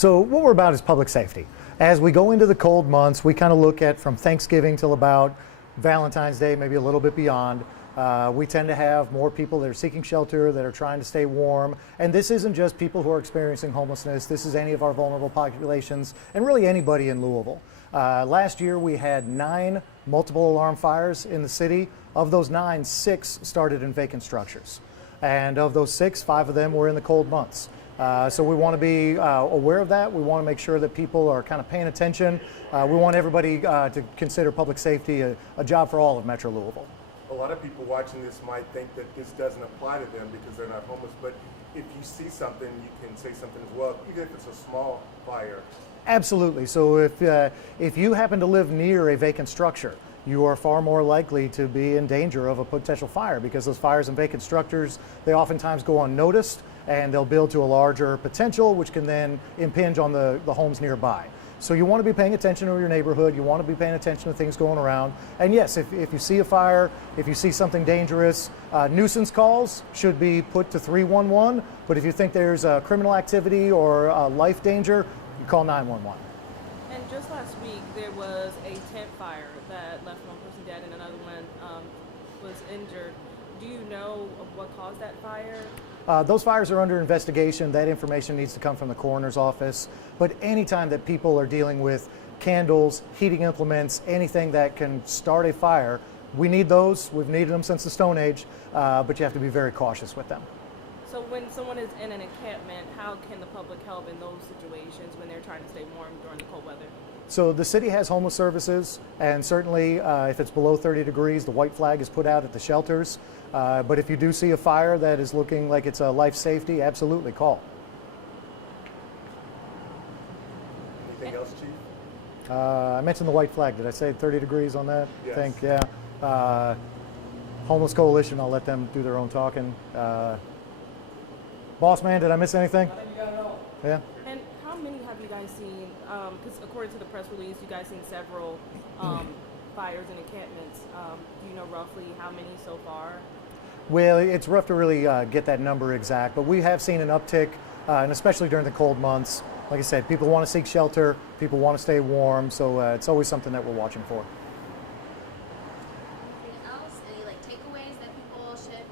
So what we're about is public safety. As we go into the cold months, we kind of look at from Thanksgiving till about Valentine's Day, maybe a little bit beyond. We tend to have more people that are seeking shelter, that are trying to stay warm. And this isn't just people who are experiencing homelessness. This is any of our vulnerable populations and really anybody in Louisville. Last year we had 9 multiple alarm fires in the city. Of those 9, 6 started in vacant structures. And of those 6, 5 of them were in the cold months. So we want to be aware of that. We want to make sure that people are kind of paying attention. We want everybody to consider public safety a job for all of Metro Louisville. A lot of people watching this might think that this doesn't apply to them because they're not homeless, but if you see something, you can say something as well, even if it's a small fire. Absolutely. So if you happen to live near a vacant structure, you are far more likely to be in danger of a potential fire because those fires in vacant structures, they oftentimes go unnoticed and they'll build to a larger potential, which can then impinge on the homes nearby. So you want to be paying attention to your neighborhood, you want to be paying attention to things going around. And yes, if you see a fire, if you see something dangerous, nuisance calls should be put to 311, but if you think there's criminal activity or life danger, you call 911. And just last week, there was a tent fire that left one person dead and another one was injured. Do you know of what caused that fire? Those fires are under investigation. That information needs to come from the coroner's office. But anytime that people are dealing with candles, heating implements, anything that can start a fire, we need those. We've needed them since the Stone Age, but you have to be very cautious with them. So when someone is in an encampment, how can the public help in those situations when they're trying to stay warm during the cold weather? So the city has homeless services, and certainly if it's below 30 degrees, the white flag is put out at the shelters. But if you do see a fire that is looking like it's a life safety, absolutely call. Anything else, Chief? I mentioned the white flag. Did I say 30 degrees on that? Yes. I think, yeah. Homeless Coalition, I'll let them do their own talking. Boss man, did I miss anything? I think you got it all. Yeah. And how many have you guys seen? Because according to the press release, you guys seen several fires and encampments. Do you know roughly how many so far? Well, it's rough to really get that number exact, but we have seen an uptick, and especially during the cold months. Like I said, people want to seek shelter, people want to stay warm, so it's always something that we're watching for. Anything else? Any takeaways that people should?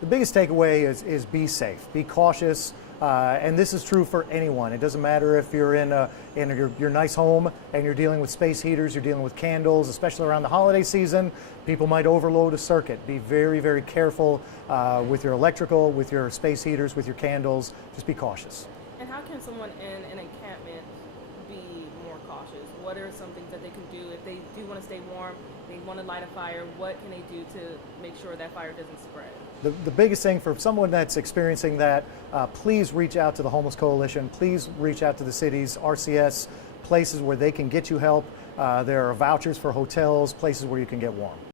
The biggest takeaway is be safe, be cautious, and this is true for anyone. It doesn't matter if you're in your nice home and you're dealing with space heaters, you're dealing with candles, especially around the holiday season. People might overload a circuit. Be very, very careful with your electrical, with your space heaters, with your candles. Just be cautious. And how can someone in an encampment be more cautious? What are some things that they can do if they do want to stay warm, they want to light a fire, what can they do to make sure that fire doesn't spread? The biggest thing for someone that's experiencing that, please reach out to the Homeless Coalition. Please reach out to the city's RCS, places where they can get you help. There are vouchers for hotels, places where you can get warm.